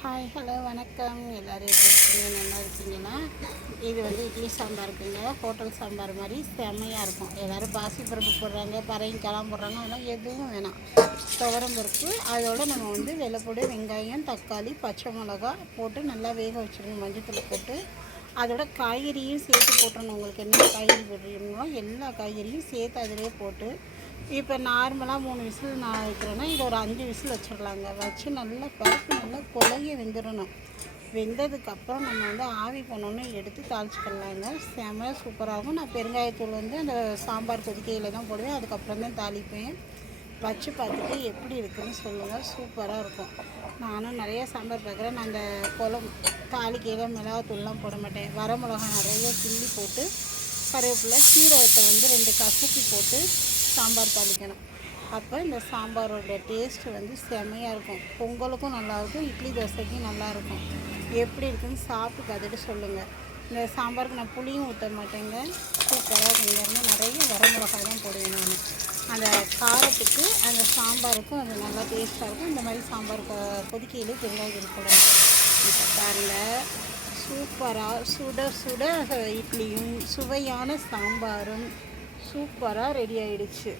Hi hello வணக்கம். எல்லோரும் எப்படி இருக்கீங்க? நல்லா இருக்கீங்கன்னா இது இட்லி சாம்பாருக்குங்க. ஹோட்டல் சாம்பார் மாதிரி செம்மையாக இருக்கும். எல்லோரும் பாசிப்பருப்பு போடுறாங்க, பரங்கிக்காய்லாம் போடுறாங்க. அதெல்லாம் எதுவும் வேணாம். துவரம் பருப்பு அதோடு நம்ம வெள்ளைப்பூடு, வெங்காயம், தக்காளி, பச்சை மிளகா போட்டு நல்லா வேக வச்சுருங்க. மஞ்சத்தூள் போட்டு அதோட காய்கறியும் சேர்த்து போட்டுறணும். உங்களுக்கு என்ன காய்கறி போடுறீங்களோ எல்லா காய்கறியும் சேர்த்து அதிலே போட்டு இப்போ நார்மலாக 3 விசில் நான் வைக்கிறேன்னா இது ஒரு 5 விசில் வச்சிடலாங்க. வச்சு நல்லா பருப்பு நல்லா கொலைய வெந்துடணும். வெந்ததுக்கப்புறம் நம்ம ஆவி போனோன்னு எடுத்து தாளிச்சிக்கலாங்க. செம சூப்பராகும். நான் பெருங்காயத்தூள் அந்த சாம்பார் கொதிக்கையில் தான் போடுவேன். அதுக்கப்புறம் தான் தாளிப்பேன். வச்சு பார்த்துட்டு எப்படி இருக்குதுன்னு சொல்லுங்கள். சூப்பராக இருக்கும். நானும் நிறைய சாம்பார் பார்க்குறேன். நான் அந்த தாளிக்கையில் மிளகாத்தூள்லாம் போட மாட்டேன். வரமிளகா நிறைய கிள்ளி போட்டு கருவேப்பிலை, சீரகத்தை 2 கசக்கி போட்டு சாம்பார் தாளிக்கணும். அப்போ இந்த சாம்பாரோட டேஸ்ட்டு செம்மையாக இருக்கும். பொங்கலுக்கும் நல்லாயிருக்கும், இட்லி தோசைக்கும் நல்லாயிருக்கும். எப்படி இருக்குன்னு சாப்பிட்டு பார்த்துட்டு சொல்லுங்கள். இந்த சாம்பாருக்கு நான் புளியும் ஊற்ற மாட்டேங்க. சூப்பராக இருக்கும். நிறைய வரமிளகாய் தான் போடுவேன் நான். அந்த காரத்துக்கு அந்த சாம்பாருக்கும் அது நல்லா டேஸ்ட்டாக இருக்கும். இந்த மாதிரி சாம்பார் கொதிக்கையிலே பெருங்காயம் போடணும். இப்போ பாருங்கள், சூப்பராக சுட சுட இட்லியும் சுவையான சாம்பாரும் சூப்பராக ரெடி ஆகிடுச்சு.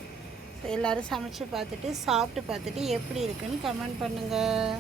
எல்லோரும் சமைச்சு பார்த்துட்டு சாப்பிட்டு பார்த்துட்டு எப்படி இருக்குன்னு கமெண்ட் பண்ணுங்கள்.